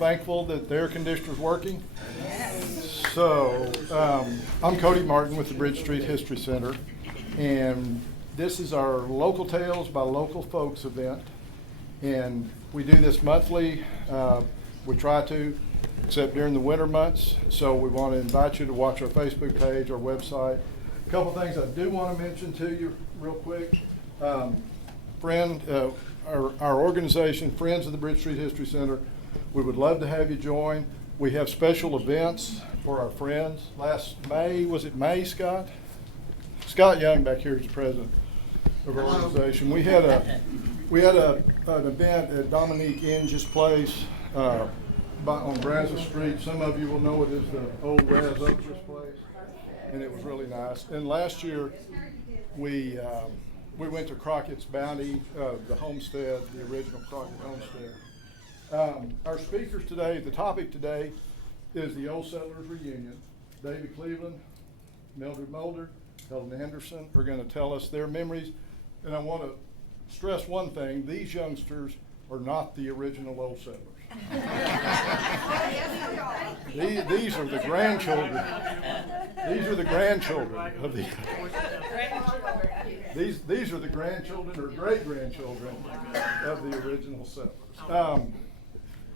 thankful that the air conditioner's working. So, I'm Cody Martin with the Bridge Street History Center, and this is our Local Tales by Local Folks event. And we do this monthly. We try to, except during the winter months. So we want to invite you to watch our Facebook page, our website. A couple things I do want to mention to you real quick. Our organization, Friends of the Bridge Street History Center, we would love to have you join. We have special events for our friends. Last May, was it May, Scott? Scott Young back here is the president of our organization. We had an event at Dominique Inge's place on Brazos Street. Some of you will know it as the old Raz Oprah's place, and it was really nice. And last year, we went to Crockett's Bounty, the homestead, the original Crockett homestead. Our speakers today, the topic today is the Old Settlers Reunion. David Cleveland, Mildred Mulder, Helen Anderson are going to tell us their memories. And I want to stress one thing, these youngsters are not the original Old Settlers. These are the grandchildren. These are the grandchildren of the these are the grandchildren or great-grandchildren of the original settlers.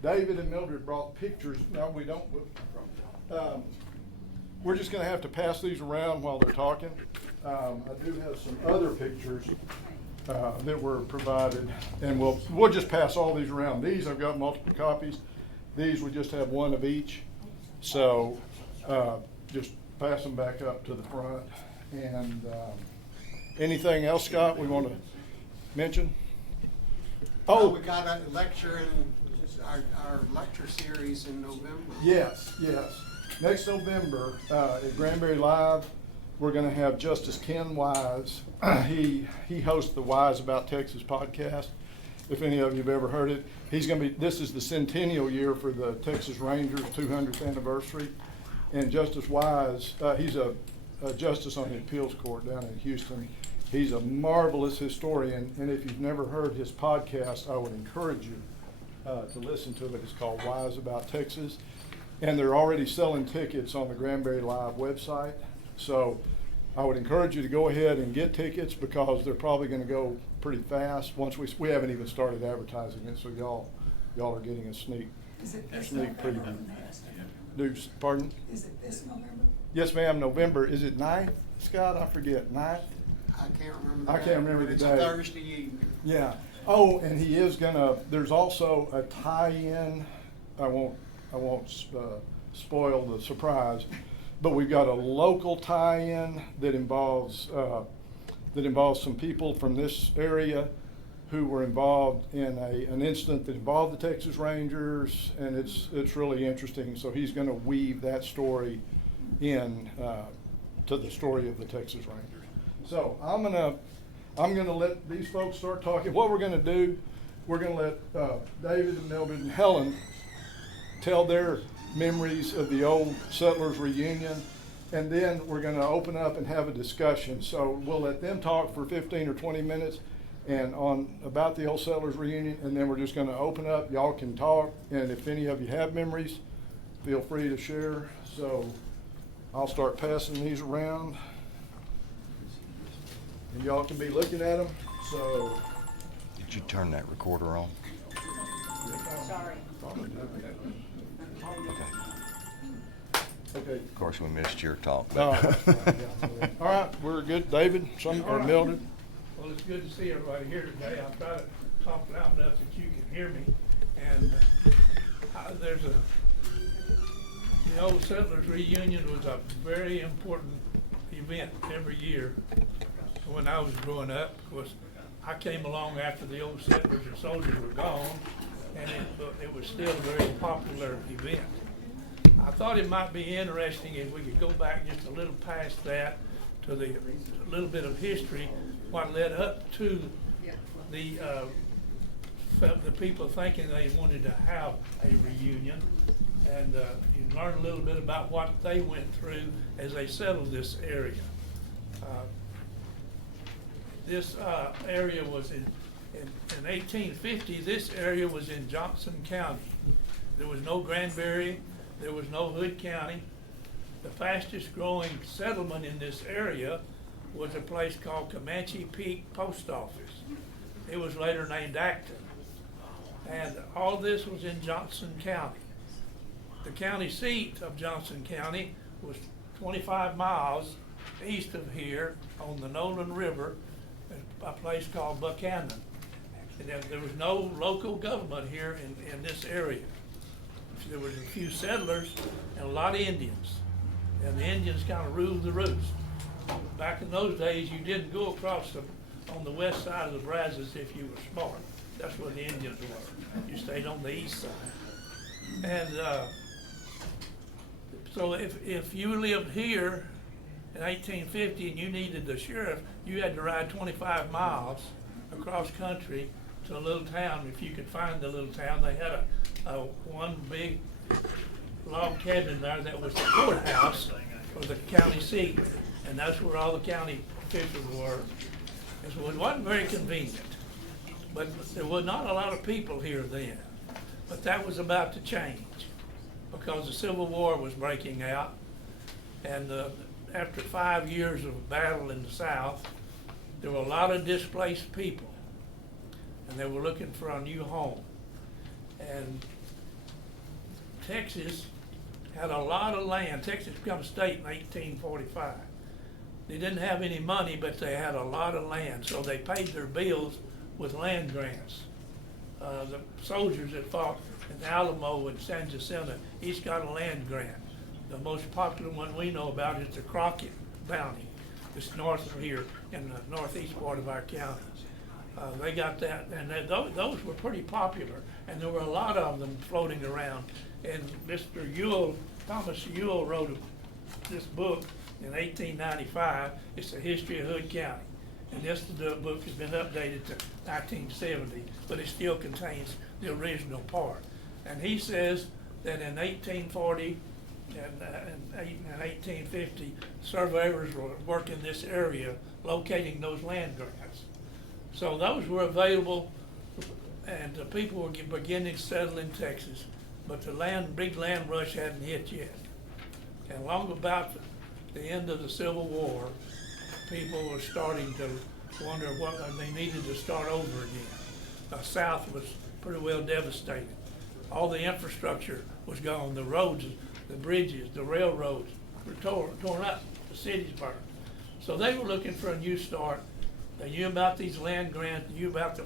David and Mildred brought pictures. No, we don't. We're just going to have to pass these around while they're talking. I do have some other pictures that were provided, and we'll just pass all these around. These I've got multiple copies. These we just have one of each. So just pass them back up to the front. And anything else, Scott, we want to mention? Oh, we got a lecture in our lecture series in November. Yes. Next November at Granbury Live, we're going to have Justice Ken Wise. He hosts the Wise About Texas podcast. If any of you have ever heard it, this is the centennial year for the Texas Rangers 200th anniversary. And Justice Wise, he's a justice on the appeals court down in Houston. He's a marvelous historian, and if you've never heard his podcast, I would encourage you to listen to it. It's called Wise About Texas, and they're already selling tickets on the Granbury Live website. So I would encourage you to go ahead and get tickets because they're probably going to go pretty fast. Once we haven't even started advertising it, so y'all are getting a sneak preview. Pardon? Is it this November? Yes, ma'am. November. Is it 9th, Scott? I forget. 9th? I can't remember. I can't remember the It's day. a Thursday evening. Yeah. Oh, and he is gonna. There's also a tie-in. I won't spoil the surprise, but we've got a local tie-in that involves some people from this area who were involved in an incident that involved the Texas Rangers, and it's really interesting. So he's going to weave that story in to the story of the Texas Rangers. So I'm gonna let these folks start talking. What we're gonna do, we're gonna let David and Mildred and Helen tell their memories of the Old Settlers Reunion, and then we're gonna open up and have a discussion. So we'll let them talk for 15 or 20 minutes and about the Old Settlers Reunion, and then we're just gonna open up. Y'all can talk, and if any of you have memories, feel free to share. So I'll start passing these around. And y'all can be looking at them, so. Did you turn that recorder on? Sorry. Okay. Of course, we missed your talk. No, that's fine, yeah. All right, we're good. David, or Mildred? Well, it's good to see everybody here today. I'll try to talk loud enough that you can hear me. And the Old Settlers Reunion was a very important event every year. When I was growing up, of course, I came along after the old settlers and soldiers were gone, and it was still a very popular event. I thought it might be interesting if we could go back just a little past that to a little bit of history, what led up to the people thinking they wanted to have a reunion, and you learn a little bit about what they went through as they settled this area. This area was in 1850, this area was in Johnson County. There was no Granbury, there was no Hood County. The fastest growing settlement in this area was a place called Comanche Peak Post Office. It was later named Acton. And all this was in Johnson County. The county seat of Johnson County was 25 miles east of here on the Nolan River, a place called Buchanan. And there was no local government here in this area. There was a few settlers and a lot of Indians. And the Indians kind of ruled the roost. Back in those days, you didn't go across on the west side of the Brazos if you were smart. That's where the Indians were. You stayed on the east side. And so if you lived here in 1850 and you needed the sheriff, you had to ride 25 miles across country to a little town. If you could find the little town, they had a one big log cabin there that was the courthouse or the county seat, and that's where all the county officials were. And so it wasn't very convenient, but there were not a lot of people here then. But that was about to change because the Civil War was breaking out, and after 5 years of battle in the South, there were a lot of displaced people, and they were looking for a new home. And Texas had a lot of land. Texas became a state in 1845. They didn't have any money, but they had a lot of land, so they paid their bills with land grants. The soldiers that fought in the Alamo and San Jacinto each got a land grant. The most popular one we know about is the Crockett Bounty. It's north of here in the northeast part of our county. They got that, and those were pretty popular, and there were a lot of them floating around. And Mr. Ewell, Thomas Ewell, wrote this book in 1895. It's the history of Hood County, and this book has been updated to 1970, but it still contains the original part. And he says that in 1840 and 1850, surveyors were working this area, locating those land grants. So those were available, and the people were beginning to settle in Texas, but the big land rush hadn't hit yet. And long about the end of the Civil War, people were starting to wonder what they needed to start over again. The South was pretty well devastated. All the infrastructure was gone. The roads, the bridges, the railroads were torn up. The cities burned. So they were looking for a new start. They knew about these land grants, knew about the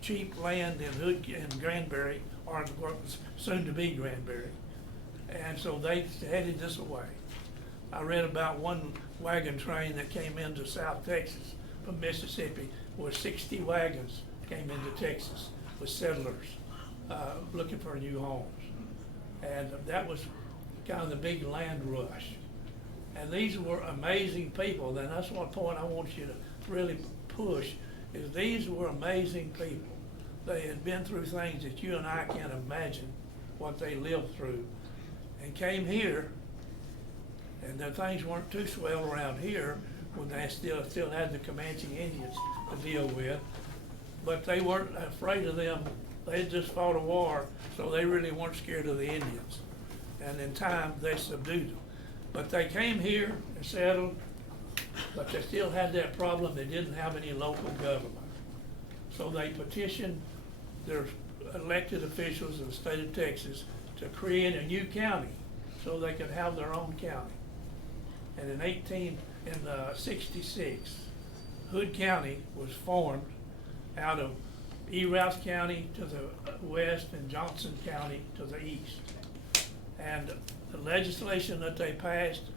cheap land in Hood and Granbury, or what was soon to be Granbury. And so they headed this way. I read about one wagon train that came into South Texas from Mississippi, where 60 wagons came into Texas with settlers looking for new homes. And that was kind of the big land rush. And these were amazing people, and that's one point I want you to really push, is these were amazing people. They had been through things that you and I can't imagine what they lived through, and came here, and the things weren't too swell around here when they still had the Comanche Indians to deal with, but they weren't afraid of them. They had just fought a war, so they really weren't scared of the Indians. And in time, they subdued them. But they came here and settled, but they still had that problem. They didn't have any local government. So they petitioned their elected officials in the state of Texas to create a new county so they could have their own county. And in 1866, Hood County was formed out of Erath County to the west and Johnson County to the east. And the legislation that they passed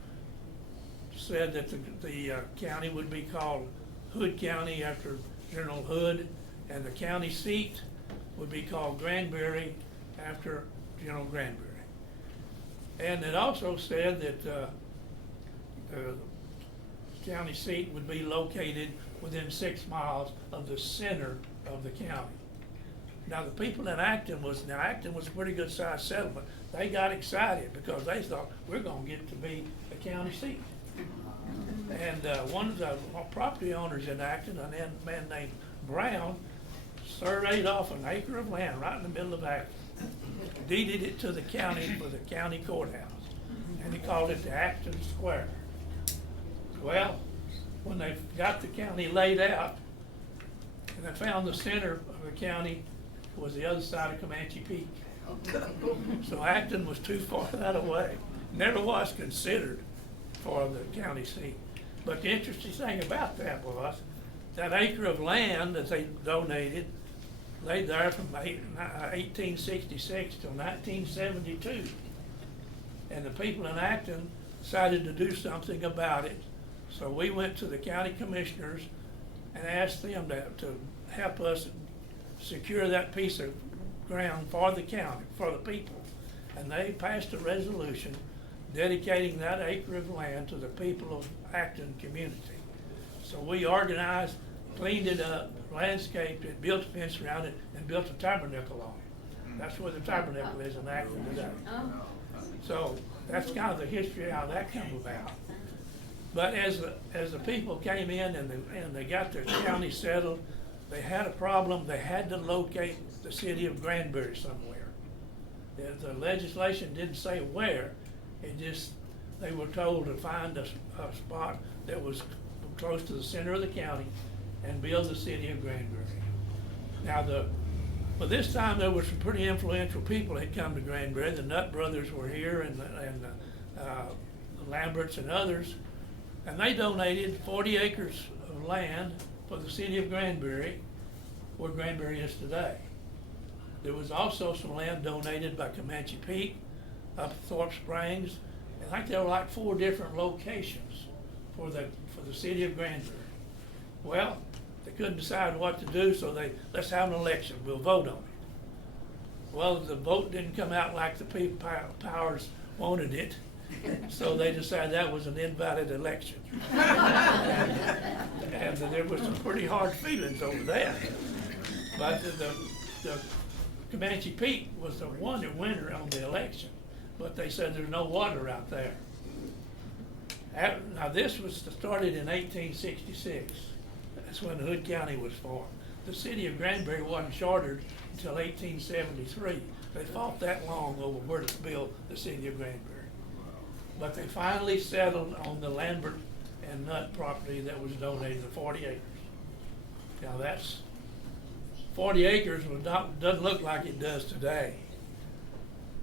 said that the county would be called Hood County after General Hood, and the county seat would be called Granbury after General Granbury. And it also said that the county seat would be located within 6 miles of the center of the county. Now the people in Acton was a pretty good sized settlement. They got excited because they thought, we're gonna get to be a county seat. And one of the property owners in Acton, a man named Brown, surveyed off an acre of land right in the middle of Acton. deeded it to the county for the county courthouse, and he called it the Acton Square. Well, when they got the county laid out, and they found the center of the county was the other side of Comanche Peak. So Acton was too far that away, never was considered for the county seat. But the interesting thing about that was, that acre of land that they donated, lay there from 1866 till 1972. And the people in Acton decided to do something about it. So we went to the county commissioners and asked them to help us secure that piece of ground for the county, for the people. And they passed a resolution dedicating that acre of land to the people of Acton community. So we organized, cleaned it up, landscaped it, built a fence around it, and built a tabernacle on it. That's where the tabernacle is in Acton today. So that's kind of the history of how that came about. But as the people came in and they got their county settled, they had a problem. They had to locate the city of Granbury somewhere. The legislation didn't say where. It just, they were told to find a spot that was close to the center of the county and build the city of Granbury. Now, but this time there were some pretty influential people that had come to Granbury. The Nutt brothers were here, and the Lamberts and others, and they donated 40 acres of land for the city of Granbury, where Granbury is today. There was also some land donated by Comanche Peak, up Thorpe Springs. I think there were like 4 different locations for the city of Granbury. Well, they couldn't decide what to do, so let's have an election. We'll vote on it. Well, the vote didn't come out like the people powers wanted it, so they decided that was an invalid election. And there was some pretty hard feelings over that. But the Comanche Peak was the winner on the election, but they said there's no water out there. Now this was started in 1866. That's when Hood County was formed. The city of Granbury wasn't chartered until 1873. They fought that long over where to build the city of Granbury. But they finally settled on the Lambert and Nutt property that was donated, the 40 acres. Now that's 40 acres doesn't look like it does today.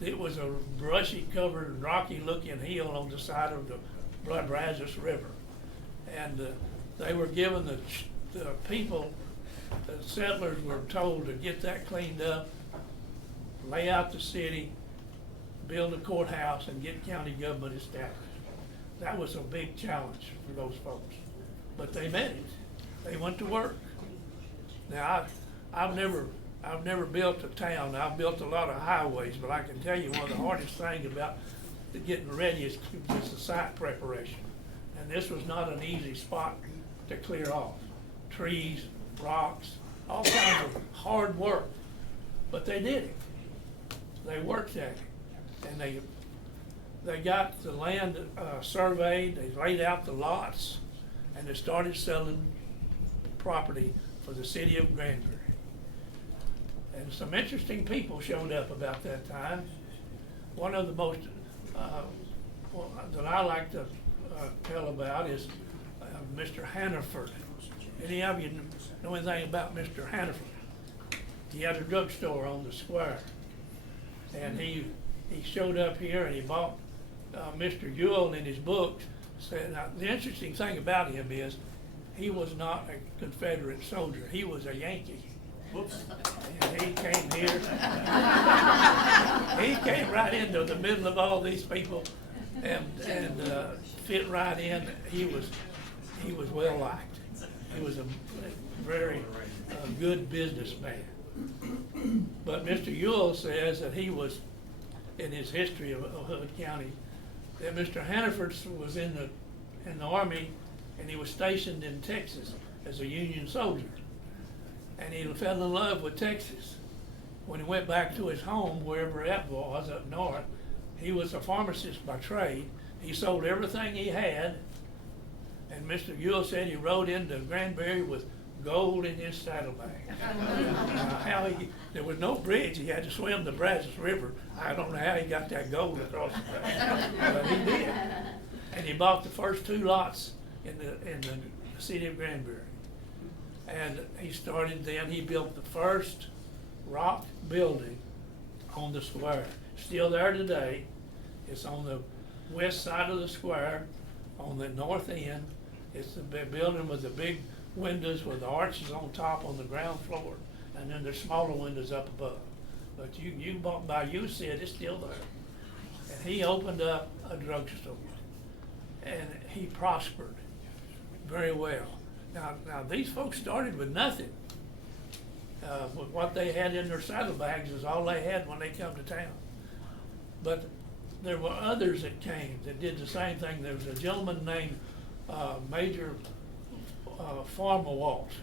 It was a brushy covered, rocky looking hill on the side of the Brazos River. And they were given the people, the settlers were told to get that cleaned up, lay out the city, build a courthouse, and get county government established. That was a big challenge for those folks, but they met it. They went to work. Now, I've never built a town. I've built a lot of highways, but I can tell you one of the hardest things about getting ready is the site preparation. And this was not an easy spot to clear off. Trees, rocks, all kinds of hard work. But they did it. They worked at it. And they got the land surveyed, they laid out the lots, and they started selling property for the city of Granbury. And some interesting people showed up about that time. One of the most that I like to tell about is Mr. Hannaford. Any of you know anything about Mr. Hannaford? He had a drugstore on the square, and he showed up here and he bought Mr. Ewell in his books. Said, now, the interesting thing about him is he was not a Confederate soldier. He was a Yankee. Whoops. And he came here. He came right into the middle of all these people and fit right in. He was well liked. He was a very good businessman. But Mr. Ewell says that he was, in his history of Hood County, that Mr. Hannaford was in the Army, and he was stationed in Texas as a Union soldier. And he fell in love with Texas. When he went back to his home, wherever that was, up north, he was a pharmacist by trade. He sold everything he had, and Mr. Ewell said he rode into Granbury with gold in his saddlebag. There was no bridge, he had to swim the Brazos River. I don't know how he got that gold across the back, but he did. And he bought the first 2 lots in the city of Granbury. And he started then, he built the first rock building on the square. Still there today. It's on the west side of the square, on the north end. It's the building with the big windows with the arches on top on the ground floor, and then there's smaller windows up above. But you walk by, you see it, it's still there. And he opened up a drugstore, and he prospered very well. Now these folks started with nothing. With what they had in their saddlebags is all they had when they come to town. But there were others that came that did the same thing. There was a gentleman named Major Farmer Walsh.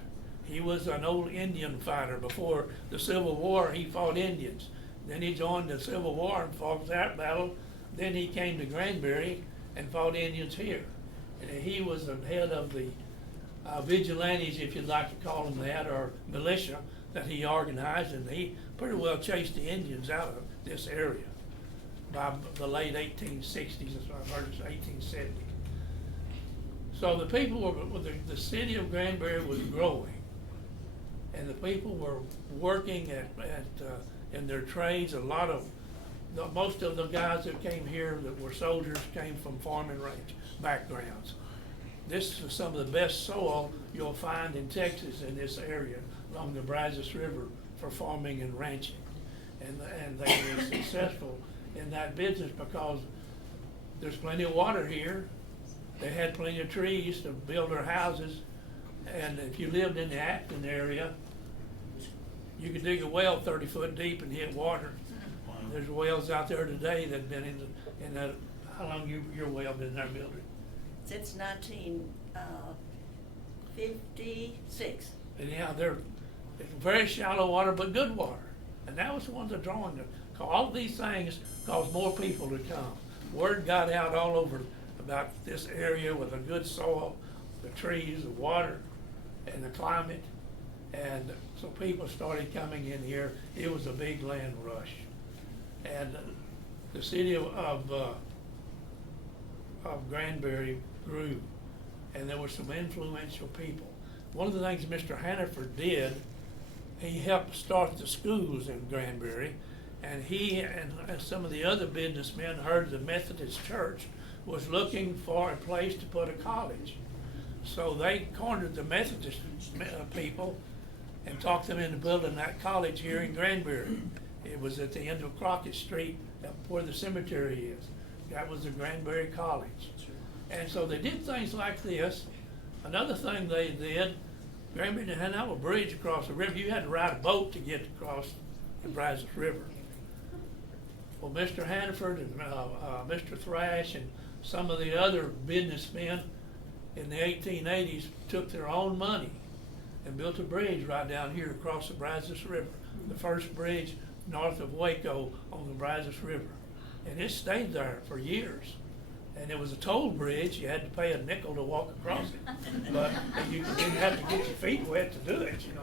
He was an old Indian fighter. Before the Civil War, he fought Indians. Then he joined the Civil War and fought that battle. Then he came to Granbury and fought Indians here. And he was the head of the vigilantes, if you'd like to call them that, or militia that he organized, and he pretty well chased the Indians out of this area by the late 1860s, as I've heard, it's 1870. So the people were, the city of Granbury was growing, and the people were working in their trades. Most of the guys that came here that were soldiers came from farm and ranch backgrounds. This is some of the best soil you'll find in Texas in this area along the Brazos River for farming and ranching. And they were successful in that business because there's plenty of water here. They had plenty of trees to build their houses. And if you lived in the Acton area, you could dig a well 30 foot deep and hit water. There's wells out there today that have been in that, how long your well been there, Mildred? Since 1956. And yeah, it's very shallow water, but good water. And that was one of the drawing. All of these things caused more people to come. Word got out all over about this area with a good soil, the trees, the water, and the climate. And so people started coming in here. It was a big land rush. And the city of Granbury grew, and there were some influential people. One of the things Mr. Hannaford did, he helped start the schools in Granbury, and he and some of the other businessmen heard the Methodist Church was looking for a place to put a college. So they cornered the Methodist people and talked them into building that college here in Granbury. It was at the end of Crockett Street, up where the cemetery is. That was the Granbury College. And so they did things like this. Another thing they did, Granbury didn't have a bridge across the river. You had to ride a boat to get across the Brazos River. Well, Mr. Hannaford and Mr. Thrash and some of the other businessmen in the 1880s took their own money and built a bridge right down here across the Brazos River, the first bridge north of Waco on the Brazos River. And it stayed there for years. And it was a toll bridge. You had to pay a nickel to walk across it. But you didn't have to get your feet wet to do it, you know.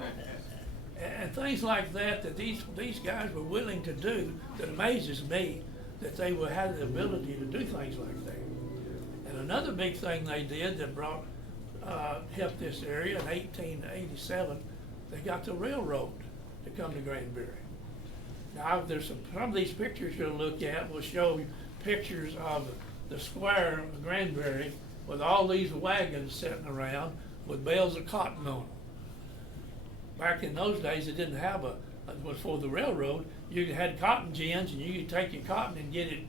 And things like that these guys were willing to do, that amazes me, that they would have the ability to do things like that. And another big thing they did that helped this area in 1887, they got the railroad to come to Granbury. Now, there's some of these pictures you'll look at will show pictures of the square of Granbury with all these wagons sitting around with bales of cotton on them. Back in those days, they didn't have before the railroad, you had cotton gins and you could take your cotton and get it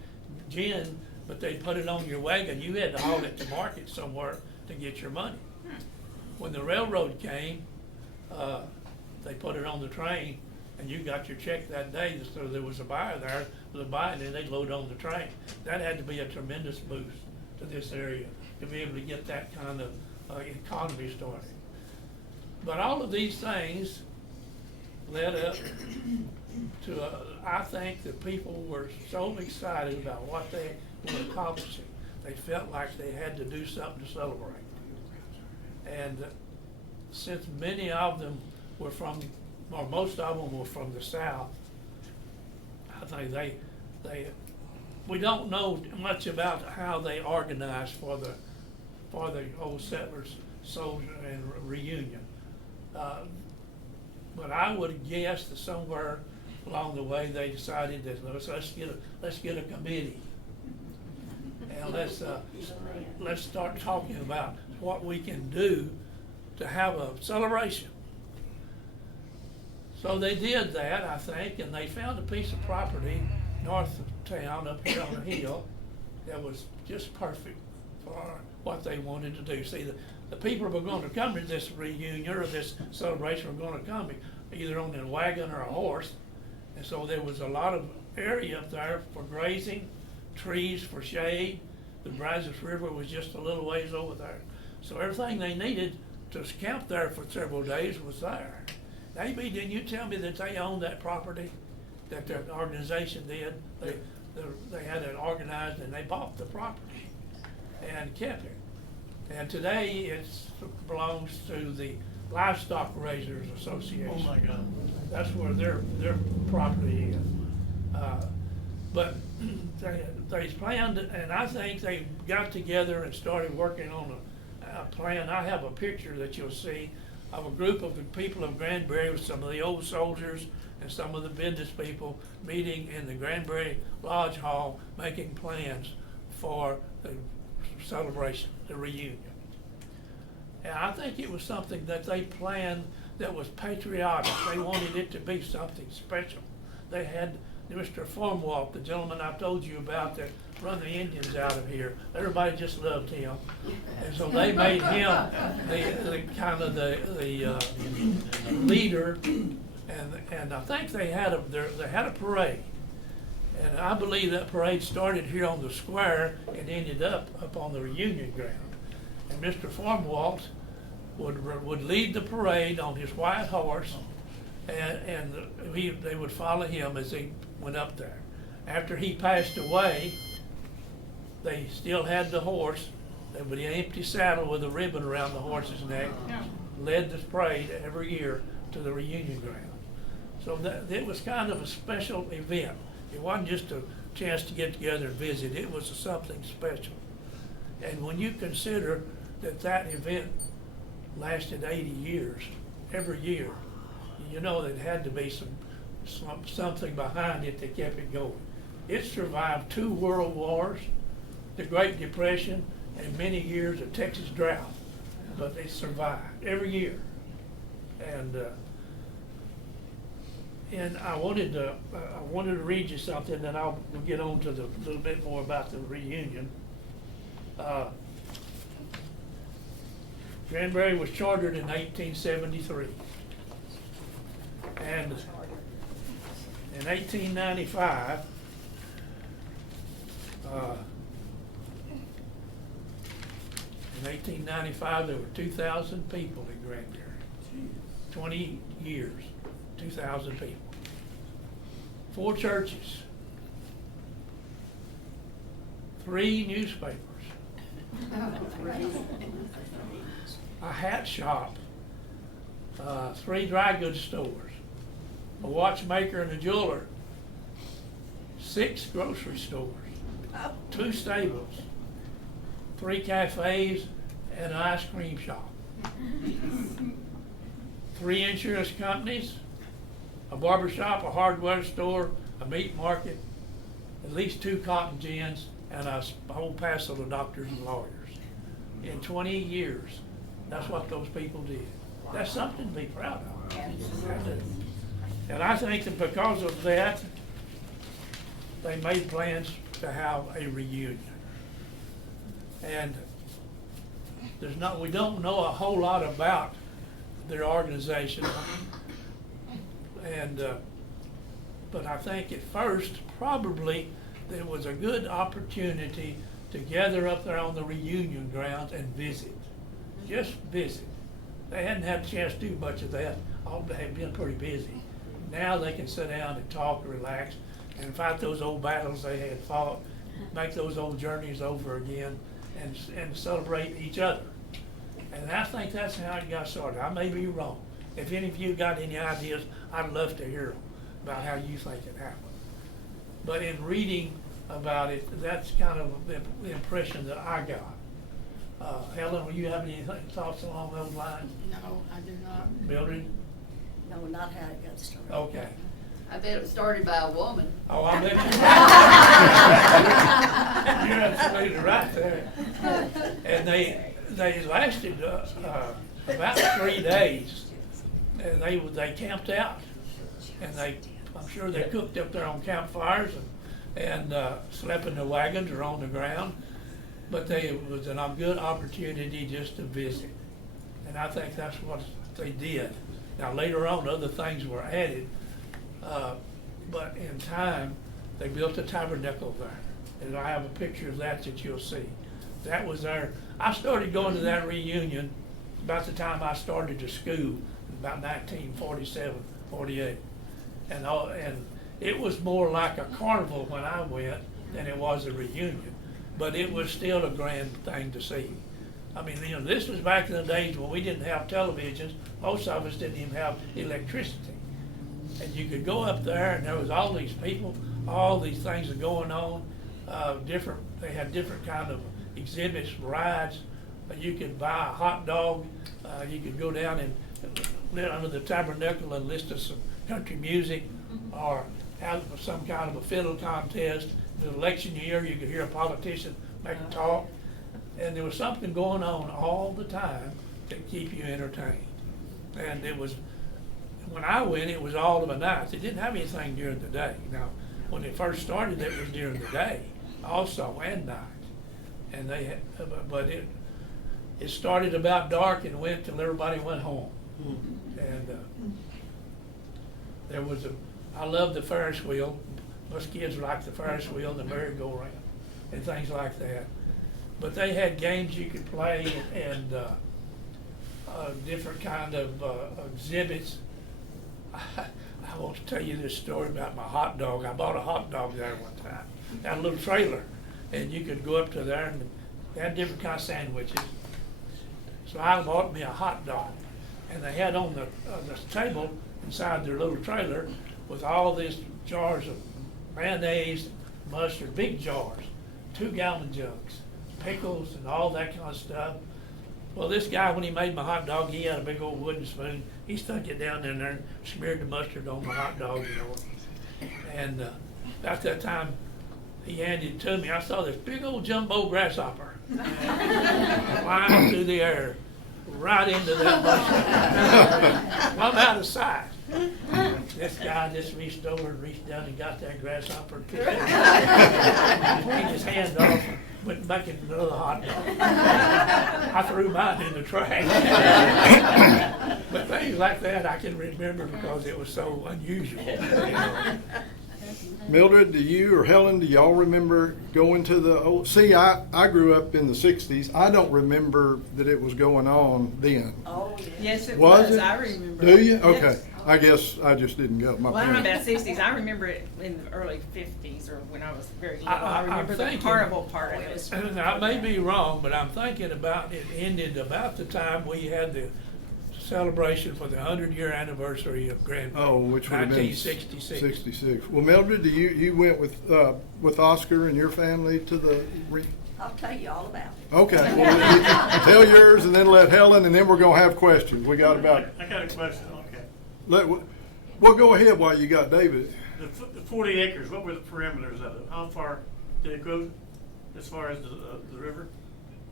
gin, but they put it on your wagon. You had to haul it to market somewhere to get your money. When the railroad came, they put it on the train and you got your check that day, so there was a buyer there with a buy, and then they'd load on the train. That had to be a tremendous boost to this area to be able to get that kind of economy started. But all of these things led up to, I think that people were so excited about what they were accomplishing. They felt like they had to do something to celebrate. And since many of them were from, or most of them were from the South, I think we don't know much about how they organized for the Old Settlers Soldier and Reunion. But I would guess that somewhere along the way they decided that let's get a committee. And let's start talking about what we can do to have a celebration. So they did that, I think, and they found a piece of property north of town up here on the hill that was just perfect for what they wanted to do. See, the people were going to come to this reunion or this celebration were going to come either on a wagon or a horse. And so there was a lot of area up there for grazing, trees for shade. The Brazos River was just a little ways over there. So everything they needed to camp there for several days was there. Amy, didn't you tell me that they owned that property? That their organization did? They had it organized and they bought the property and kept it. And today it belongs to the Livestock Raisers Association. Oh my God. That's where their property is. But they planned, and I think they got together and started working on a plan. I have a picture that you'll see of a group of the people of Granbury with some of the old soldiers and some of the business people meeting in the Granbury Lodge Hall, making plans for the celebration, the reunion. And I think it was something that they planned that was patriotic. They wanted it to be something special. They had Mr. Formwalt, the gentleman I told you about that run the Indians out of here. Everybody just loved him. And so they made him the kind of the leader. And I think they had a parade. And I believe that parade started here on the square and ended up on the reunion ground. And Mr. Formwalt would lead the parade on his white horse, and they would follow him as he went up there. After he passed away, they still had the horse. There would be an empty saddle with a ribbon around the horse's neck. Led this parade every year to the reunion ground. So it was kind of a special event. It wasn't just a chance to get together and visit. It was something special. And when you consider that event lasted 80 years, every year, you know there had to be something behind it that kept it going. It survived 2 world wars, the Great Depression, and many years of Texas drought, but it survived every year. And I wanted to read you something, and we'll get on to a little bit more about the reunion. Granbury was chartered in 1873, and in 1895, there were 2,000 people in Granbury. 20 years, 2,000 people. 4 churches, 3 newspapers, a hat shop, 3 dry goods stores, a watchmaker and a jeweler, 6 grocery stores, 2 stables, 3 cafes, and an ice cream shop, 3 insurance companies, a barber shop, a hardware store, a meat market, at least 2 cotton gins, and a whole passel of doctors and lawyers. In 20 years, that's what those people did. That's something to be proud of. And I think that because of that, they made plans to have a reunion. And we don't know a whole lot about their organization. But I think at first, probably, there was a good opportunity to gather up there on the reunion grounds and visit. Just visit. They hadn't had a chance to do much of that. All they had been pretty busy. Now they can sit down and talk, relax, and fight those old battles they had fought, make those old journeys over again, and celebrate each other. And I think that's how it got started. I may be wrong. If any of you got any ideas, I'd love to hear them about how you think it happened. But in reading about it, that's kind of the impression that I got. Helen, will you have any thoughts along those lines? No, I do not. Mildred? No, not how it got started. Okay. I bet it was started by a woman. Oh, I bet you. You're absolutely right there. And they lasted about 3 days. And they camped out. And I'm sure they cooked up their own campfires and slept in the wagons or on the ground. But it was a good opportunity just to visit. And I think that's what they did. Now, later on, other things were added. But in time, they built a tabernacle there. And I have a picture of that you'll see. That was there. I started going to that reunion about the time I started to school, about 1947, 48. And it was more like a carnival when I went than it was a reunion. But it was still a grand thing to see. I mean, this was back in the days when we didn't have televisions. Most of us didn't even have electricity. And you could go up there and there was all these people, all these things are going on, they had different kind of exhibits, rides. You could buy a hot dog, you could go down and live under the tabernacle and listen to some country music or have some kind of a fiddle contest. In the election year, you could hear a politician make a talk. And there was something going on all the time to keep you entertained. And when I went, it was all of a night. They didn't have anything during the day. Now, when it first started, it was during the day also and night. And it started about dark and went till everybody went home. And I loved the Ferris wheel. Most kids like the Ferris wheel, the merry-go-round, and things like that. But they had games you could play and different kind of exhibits. I want to tell you this story about my hot dog. I bought a hot dog there one time. Had a little trailer, and you could go up to there and they had different kind of sandwiches. So I bought me a hot dog, and they had on the table inside their little trailer with all these jars of mayonnaise, mustard, big jars, 2-gallon jugs, pickles and all that kind of stuff. Well, this guy, when he made my hot dog, he had a big old wooden spoon. He stuck it down in there and smeared the mustard on my hot dog, And about that time, he handed it to me. I saw this big old jumbo grasshopper flying through the air, right into that mustard. Plumb out of sight. This guy just reached over and reached down and got that grasshopper and picked it up. He took his hand off and went back into another hot dog. I threw mine in the trash. But things like that I can remember because it was so unusual. Mildred, do you or Helen, do y'all remember going to the old, see, I grew up in the 60s. I don't remember that it was going on then. Oh, Yes, it Was was. it? I remember. Do you? Yes. Okay. I guess I just didn't go. My Well, I don't know parents- about the 60s. I remember it in the early 50s or when I was very little. I I'm remember the thinking- carnival part of it. And I may be wrong, but I'm thinking about it ended about the time we had the celebration for the 100-year anniversary of Grand Prix. Oh, which would have been 1966. 66. Well, Mildred, do you went with Oscar and your family to the I'll tell you all about it. Okay, well, tell yours and then let Helen, and then we're gonna have questions. We got about, I got a question, okay. well, go ahead while you got David. The 40 acres, what were the parameters of it? How far did it go as far as the river?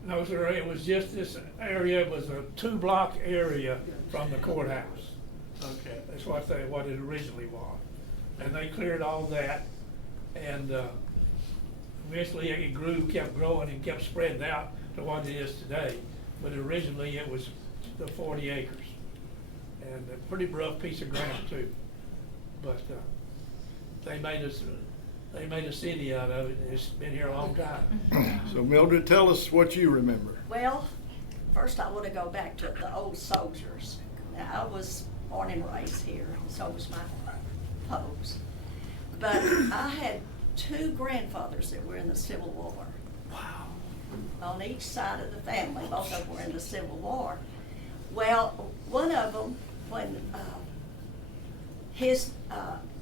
No, sir, it was just this area, it was a 2-block area from the courthouse. Okay. That's what it originally was. And they cleared all that, and eventually it grew, kept growing and kept spreading out to what it is today. But originally it was the 40 acres. And a pretty rough piece of ground too. But they made a city out of it, and it's been here a long time. So Mildred, tell us what you remember. Well, first I want to go back to the old soldiers. Now, I was born and raised here, and so was my folks. But I had 2 grandfathers that were in the Civil War. Wow. on each side of the family. Both of them were in the Civil War. Well, one of them, when his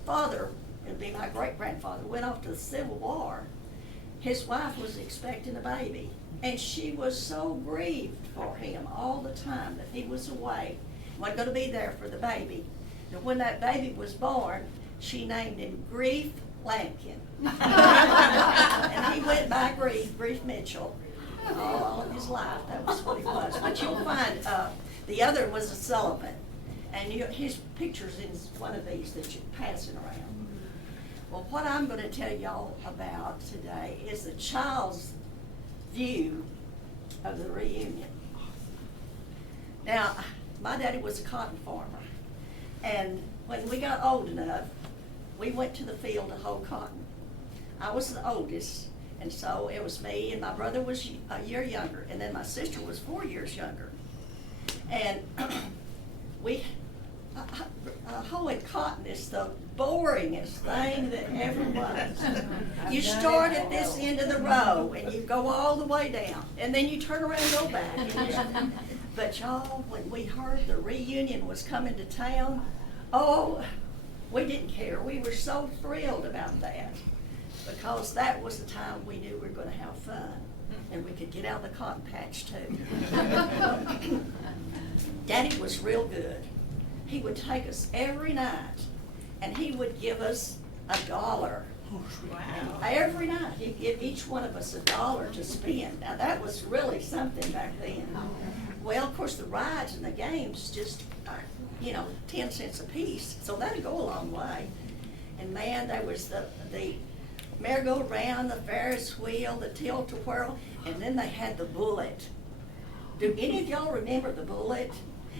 father, it'd be my great-grandfather, went off to the Civil War, his wife was expecting a baby. And she was so grieved for him all the time that he was away, wasn't going to be there for the baby. And when that baby was born, she named him Grief Lampkin. And he went by Grief Mitchell, all of his life. That was what he was. But you'll find the other was a Sullivan, and his picture's in one of these that you're passing around. Well, what I'm going to tell y'all about today is the child's view of the reunion. Now, my daddy was a cotton farmer, and when we got old enough, we went to the field to hoe cotton. I was the oldest, and so it was me, and my brother was a year younger, and then my sister was 4 years younger. And hoeing cotton is the boringest thing that ever was. You start at this end of the row, and you go all the way down, and then you turn around and go back. But y'all, when we heard the reunion was coming to town, oh, we didn't care. We were so thrilled about that, because that was the time we knew we were going to have fun, and we could get out of the cotton patch too. Daddy was real good. He would take us every night, and he would give us $1. Wow. Every night, he'd give each one of us $1 to spend. Now, that was really something back then. Well, of course, the rides and the games just, 10 cents a piece, so that'd go a long way. And man, there was the merry-go-round, the Ferris wheel, the tilt-a-whirl, and then they had the bullet. Do any of y'all remember the bullet?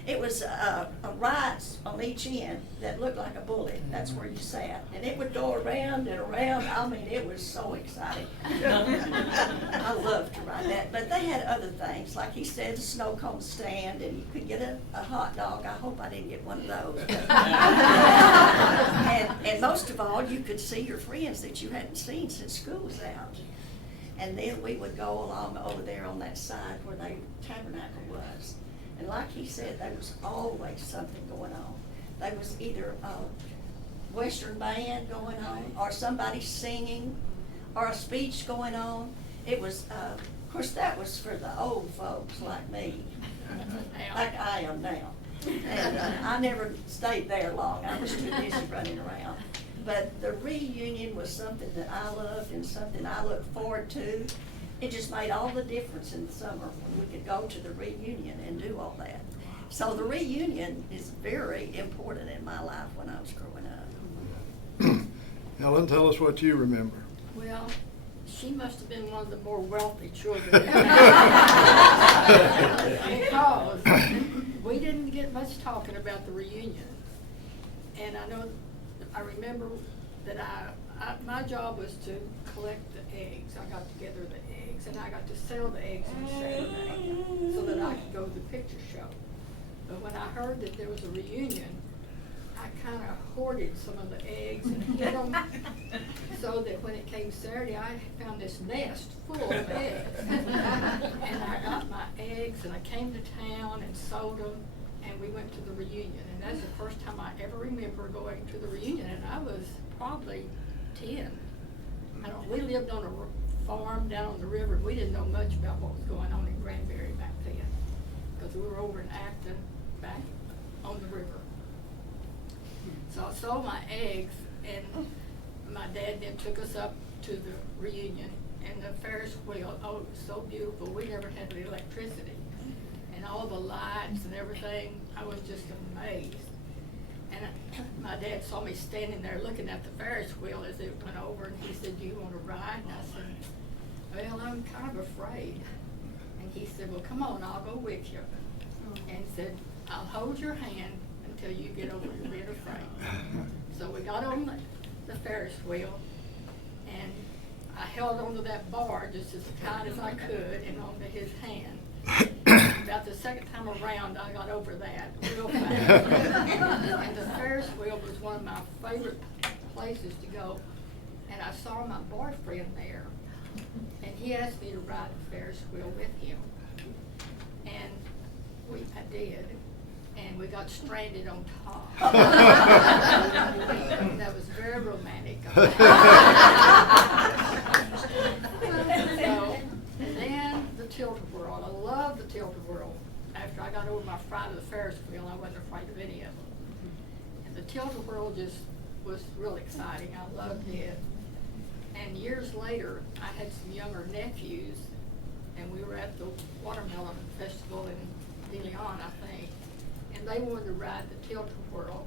It was a rides on each end that looked like a bullet. That's where you sat. And it would go around and around. I mean, it was so exciting. I loved to ride that. But they had other things. Like he said, a snow cone stand, and you could get a hot dog. I hope I didn't get one of those. and most of all, you could see your friends that you hadn't seen since school was out. And then we would go along over there on that side where the tabernacle was. And like he said, there was always something going on. There was either a Western band going on, or somebody singing, or a speech going on. It was, of course, that was for the old folks like me, like I am now. And I never stayed there long. I was too busy running around. But the reunion was something that I loved and something I looked forward to. It just made all the difference in the summer when we could go to the reunion and do all that. So the reunion is very important in my life when I was growing up. Helen, tell us what you remember. Well, she must have been one of the more wealthy children. Because we didn't get much talking about the reunion. And I remember that my job was to collect the eggs. I got to gather the eggs, and I got to sell the eggs on Saturday so that I could go to the picture show. But when I heard that there was a reunion, I kind of hoarded some of the eggs and hid them so that when it came Saturday, I found this nest full of eggs. And I got my eggs, and I came to town and sold them, and we went to the reunion. And that's the first time I ever remember going to the reunion, and I was probably 10. We lived on a farm down on the river. We didn't know much about what was going on in Granbury back then, because we were over in Acton, back on the river. So I sold my eggs, and my dad then took us up to the reunion, and the Ferris wheel, oh, it was so beautiful. We never had the electricity, and all the lights and everything. I was just amazed. And my dad saw me standing there looking at the Ferris wheel as it went over, and he said, "Do you want to ride?" And I said, "Well, I'm kind of afraid." And he said, "Well, come on, I'll go with you." And he said, "I'll hold your hand until you get over being afraid." So we got on the Ferris wheel, and I held onto that bar just as tight as I could and onto his hand. About the second time around, I got over that real fast. And the Ferris wheel was one of my favorite places to go. And I saw my boyfriend there, and he asked me to ride the Ferris wheel with him. And I did, and we got stranded on top. That was very romantic. So, and then the Tilt-A-Whirl. I love the Tilt-A-Whirl. After I got over my fright of the Ferris wheel, I wasn't afraid of any of them. And the Tilt-A-Whirl just was real exciting. I loved it. And years later, I had some younger nephews, and we were at the Watermelon Festival in De Leon, I think, and they wanted to ride the Tilt-A-Whirl.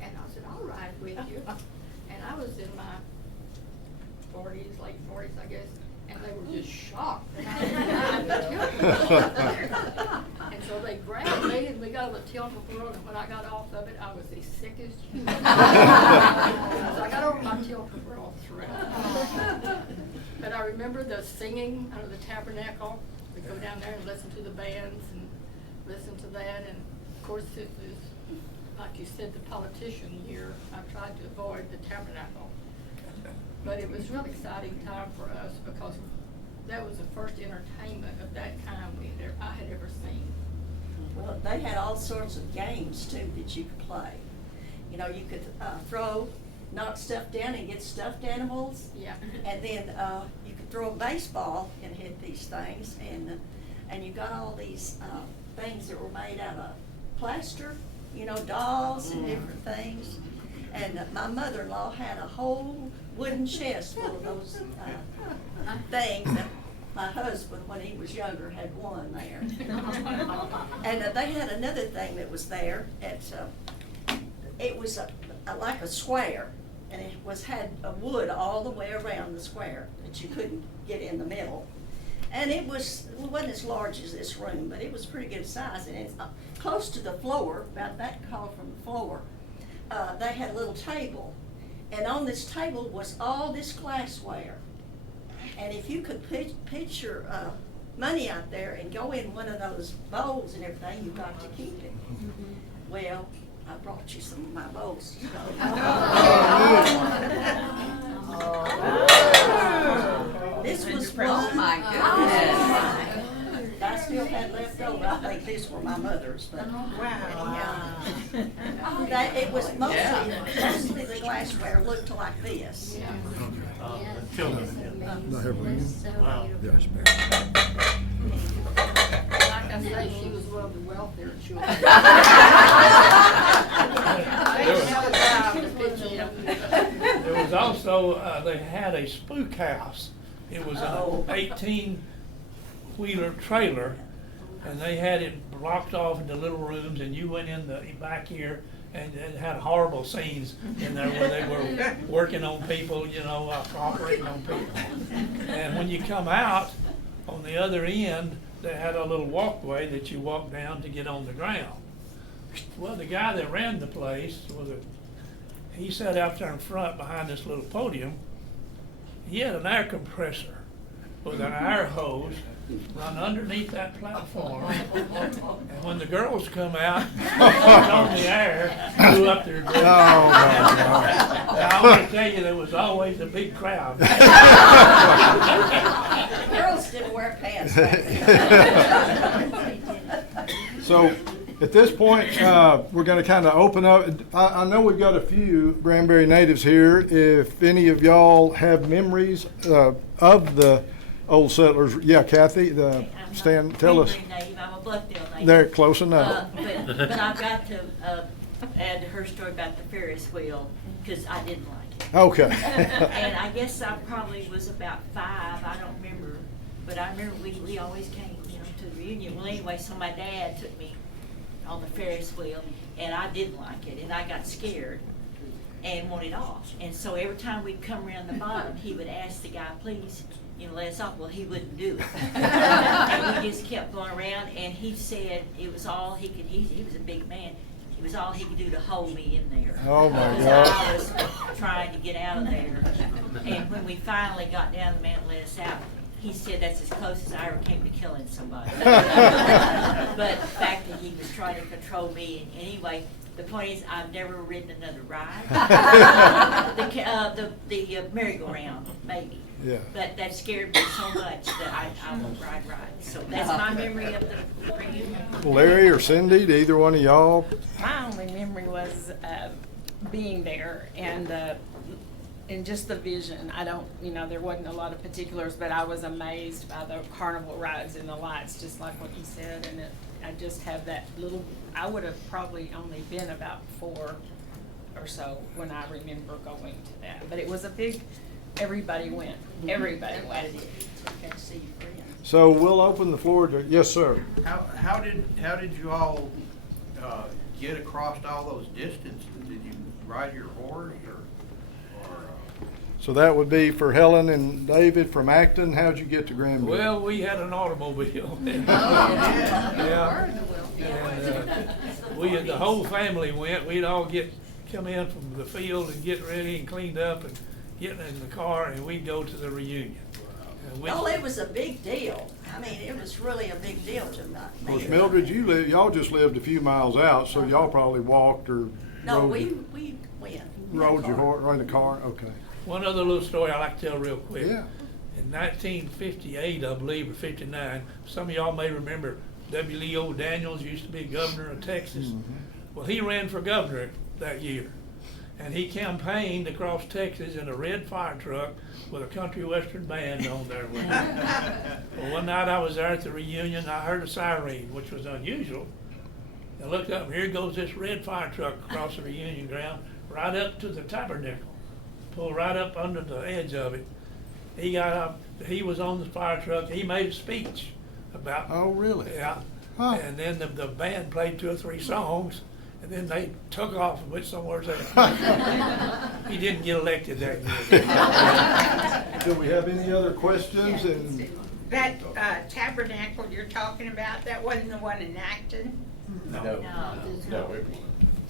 And I said, I'll ride with you. And I was in my 40s, late 40s, I guess, and they were just shocked that I didn't ride the Tilt-A-Whirl. And so they grabbed me, and we got on the Tilt-A-Whirl, and when I got off of it, I was the sickest human. So I got over my Tilt-A-Whirl thrill. But I remember the singing under the tabernacle. We'd go down there and listen to the bands and listen to that. And of course, it was, like you said, the politician year. I tried to avoid the tabernacle. But it was a real exciting time for us because that was the first entertainment of that kind I had ever seen. Well, they had all sorts of games too that you could play. You know, you could knock stuff down and get stuffed animals. Yeah. And then you could throw a baseball and hit these things, and you got all these things that were made out of plaster, you know, dolls and different things. And my mother-in-law had a whole wooden chest full of those things that my husband, when he was younger, had won there. And they had another thing that was there. It was like a square, and it had a wood all the way around the square that you couldn't get in the middle. And it wasn't as large as this room, but it was pretty good size, and it's close to the floor, about that tall from the floor. They had a little table, and on this table was all this glassware. And if you could pitch your money out there and go in one of those bowls and everything, you got to keep it. Well, I brought you some of my bowls. This was one. Oh my goodness. I still had left over. I think these were my mother's, but anyhow. It was mostly the glassware looked like this. Wow. Like I say, she was one of the wealthier children. There was also, they had a spook house. It was an 18-wheeler trailer, and they had it blocked off into little rooms, and you went in the back here, and it had horrible scenes in there where they were working on people, you know, operating on people. And when you come out, on the other end, they had a little walkway that you walked down to get on the ground. Well, the guy that ran the place, he sat out there in front behind this little podium. He had an air compressor with an air hose run underneath that platform. And when the girls come out, on the air, flew up their dress. Oh, my God. Now, I want to tell you, there was always a big crowd. Girls didn't wear pants back then. So, at this point, we're going to kind of open up. I know we've got a few Granbury natives here. If any of y'all have memories of the old settlers, yeah, Kathy, Stan, tell us. Native. I'm a Bluffdale native. They're close enough. But I've got to add to her story about the Ferris wheel because I didn't like it. Okay. And I guess I probably was about 5. I don't remember, but I remember we always came, you know, to the reunion. Well, anyway, so my dad took me on the Ferris wheel, and I didn't like it, and I got scared and wanted off. And so every time we'd come around the bottom, he would ask the guy, please, you know, let us off. Well, he wouldn't do it. And we just kept going around, and he said it was all he could, he was a big man, it was all he could do to hold me in there. Oh, my Because God. I was trying to get out of there. And when we finally got down, the man let us out. He said that's as close as I ever came to killing somebody. But the fact that he was trying to control me, and anyway, the point is I've never ridden another ride. The merry-go-round, maybe. Yeah. But that scared me so much that I won't ride rides. So that's my memory of the reunion. Larry or Cindy, do either one of y'all? My only memory was being there and just the vision. I don't, there wasn't a lot of particulars, but I was amazed by the carnival rides and the lights, just like what you said. And I just have that little, I would have probably only been about 4 or so when I remember going to that. But it was a big, everybody went. Everybody went. Got to see your friends. So we'll open the floor to, yes, sir. How did you all get across all those distances? Did you ride your horse or So that would be for Helen and David from Acton. How'd you get to Granbury? Well, we had an automobile. Yeah. We, the whole family went. We'd all come in from the field and get ready and cleaned up and get in the car, and we'd go to the reunion. And Oh, it was a big deal. I mean, it was really a big deal to me. Of course, Mildred, y'all just lived a few miles out, so y'all probably walked or No, rode, we went. rode your horse, or in the car? Okay. One other little story I like to tell real quick. Yeah. In 1958, I believe, or 59, some of y'all may remember W.L.E.O. Daniels used to be governor of Texas. Well, he ran for governor that year, and he campaigned across Texas in a red fire truck with a country western band on there with him. Well, one night I was there at the reunion, I heard a siren, which was unusual. I looked up, and here goes this red fire truck across the reunion ground, right up to the tabernacle. Pulled right up under the edge of it. He got up, he was on the fire truck, he made a speech about. Oh, really? Yeah. Huh. And then the band played 2 or 3 songs, and then they took off and went somewhere else. He didn't get elected that year. Do we have any other questions? And That tabernacle you're talking about, that wasn't the one in Acton? No.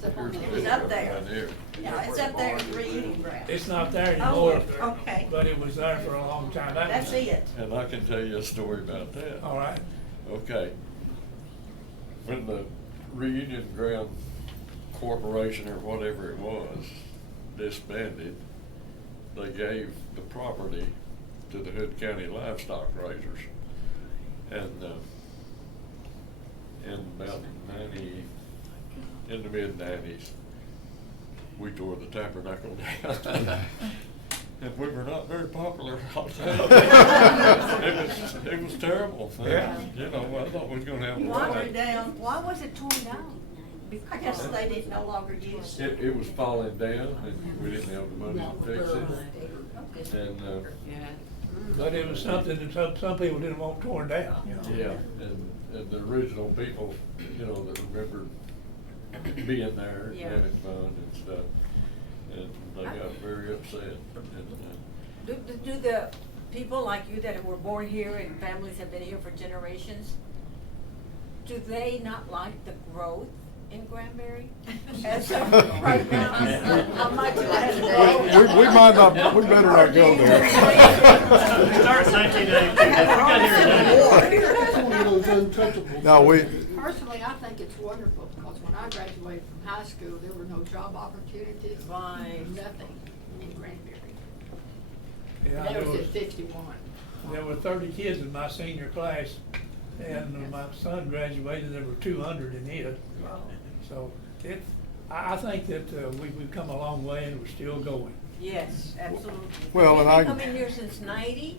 It was up there. Yeah, it's up there in the reunion ground. It's not there anymore. Oh, okay. But it was there for a long time. That That's was- it. And I can tell you a story about that. All right. Okay. When the Reunion Ground Corporation or whatever it was disbanded, they gave the property to the Hood County livestock raisers. And in about in the mid-90s, we tore the tabernacle down. And we were not very popular. I'll tell you. It was terrible. Yeah. I thought we was gonna have a Why were riot. down? Why was it torn down? I guess they didn't no longer use it. It was falling down and we didn't have the money to fix it. And, But it was something that some people didn't want torn down, yeah, and the original people, that remembered being there and Yeah. having fun and stuff. And they got very upset. And, Do the people like you that were born here and families have been here for generations, do they not like the growth in Granbury? As of right now, how much it has grown? we might not, we better not go there. Start in 1982. No, Personally, I think it's wonderful, because when I graduated from high school, there were no job opportunities. Right. Nothing in Granbury. Yeah, That there was at was- 51. There were 30 kids in my senior class, and when my son graduated, there were 200 in it. So I think that we've come a long way and we're still going. Yes, absolutely. Well, and We've been coming here since 90,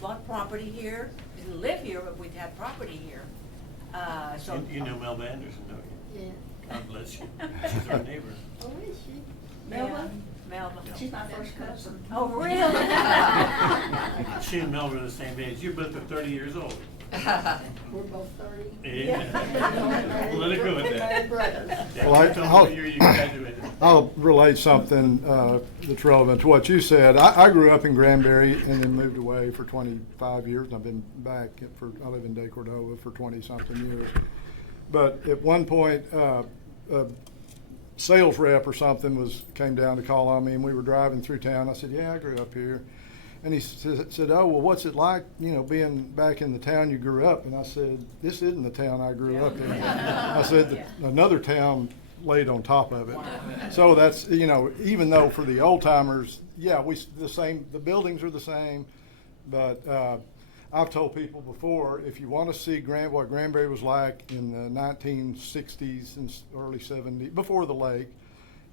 bought property here, didn't live here, but we've had property here. So. You know Melba Anderson, don't you? Yeah. God bless you. She's our neighbor. Oh, is she? Melba? Melba. She's my first cousin. Oh, really? She and Melba are the same age. You're both 30 years old. We're both 30. Yeah. Let it go with that. Yeah, Well, you told me what year you graduated. I'll relate something that's relevant to what you said. I grew up in Granbury and then moved away for 25 years. And I've been back I live in DeCordova for 20-something years. But at one point, a sales rep or something came down to call on me, and we were driving through town. I said, "Yeah, I grew up here." And he said, "Oh, well, what's it like, being back in the town you grew up?" And I said, "This isn't the town I grew up in." I said, "Another town laid on top of it." So that's, even though for the old timers, yeah, the buildings are the same, But I've told people before, if you want to see what Granbury was like in the 1960s and early 70s, before the lake,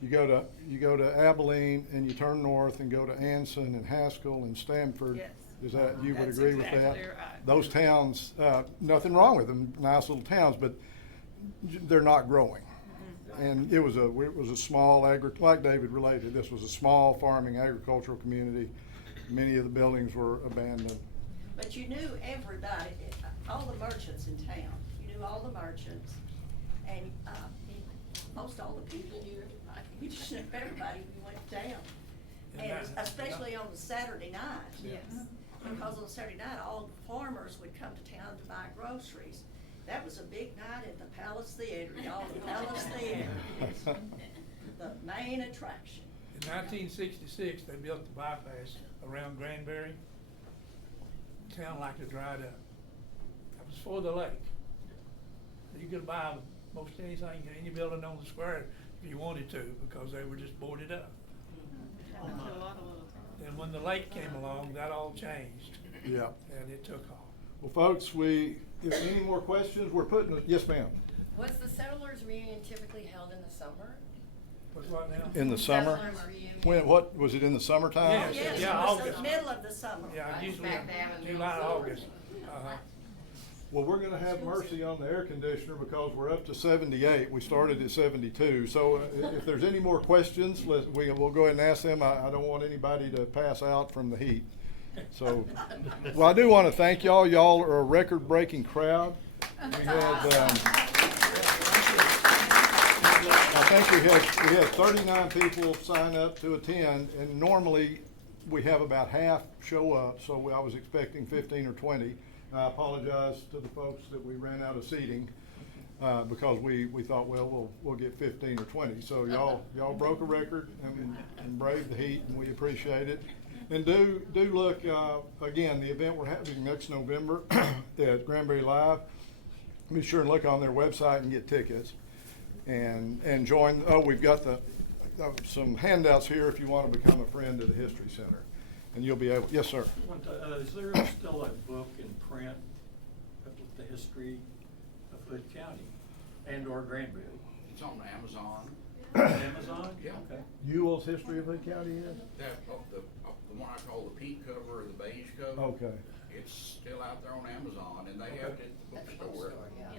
you go to Abilene and you turn north and go to Anson and Haskell and Stamford. Yes. Is that, you would That's agree with that? exactly right. Those towns, nothing wrong with them, nice little towns, but they're not growing. And it was a small like David related, this was a small farming agricultural community. Many of the buildings were abandoned. But you knew everybody, all the merchants in town. You knew all the merchants, and most all the people. You just knew everybody when you went down, and especially on the Saturday night. Yes. Because on Saturday night, all the farmers would come to town to buy groceries. That was a big night at the Palace Theater, y'all. The Palace Theater is the main attraction. In 1966, they built the bypass around Granbury. Town like it dried up. That was for the lake. You could buy most anything, any building on the square if you wanted to, because they were just boarded up. And when the lake came along, that all changed. Yeah. And it took off. Well, folks, if any more questions, we're putting, yes, ma'am. Was the settlers reunion typically held in the summer? What's what now? In the summer? Settlers reunion. When, what, was it in the summertime? Yes. Yes, Yeah, it was August. the middle of the summer. Yeah, usually Smack dab in the July, middle of August. summer. Well, we're gonna have mercy on the air conditioner because we're up to 78. We started at 72. So if there's any more questions, we'll go ahead and ask them. I don't want anybody to pass out from the heat. So, well, I do want to thank y'all. Y'all are a record-breaking crowd. We had, I think we had 39 people sign up to attend, and normally we have about half show up. So I was expecting 15 or 20. I apologize to the folks that we ran out of seating because we thought, well, we'll get 15 or 20. So y'all broke a record and braved the heat, and we appreciate it. And do look, again, the event we're having next November at Granbury Live. Be sure and look on their website and get tickets and join. Oh, we've got some handouts here if you want to become a friend of the History Center. And you'll be able, yes, sir. Is there still a book in print of the history of Hood County and/or Granbury? It's on Amazon. Amazon? Yeah. Okay. Ewell's History of Hood County is? The one I call the pink cover or the beige cover. Okay. It's still out there on Amazon, and they have it at the bookstore.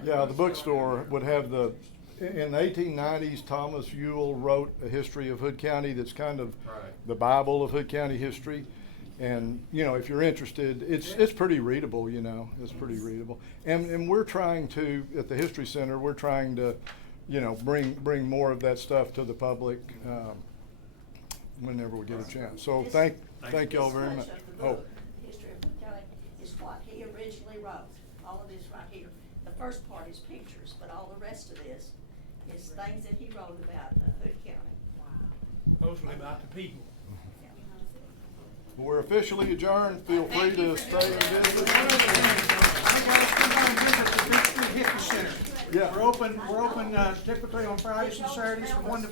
Yeah, the bookstore would have in the 1890s, Thomas Ewell wrote a history of Hood County that's kind of the Bible of Hood County history. And, if you're interested, it's pretty readable, it's pretty readable. And we're trying to, at the History Center, we're trying to, bring more of that stuff to the public whenever we get a chance. So thank y'all very much. The history of Hood County is what he originally wrote. All of this right here. The first part is pictures, but all the rest of this is things that he wrote about Hood County. Mostly about the people. We're officially adjourned. Feel free to stay and visit. Yeah. We're open typically on Fridays and Saturdays from 1 to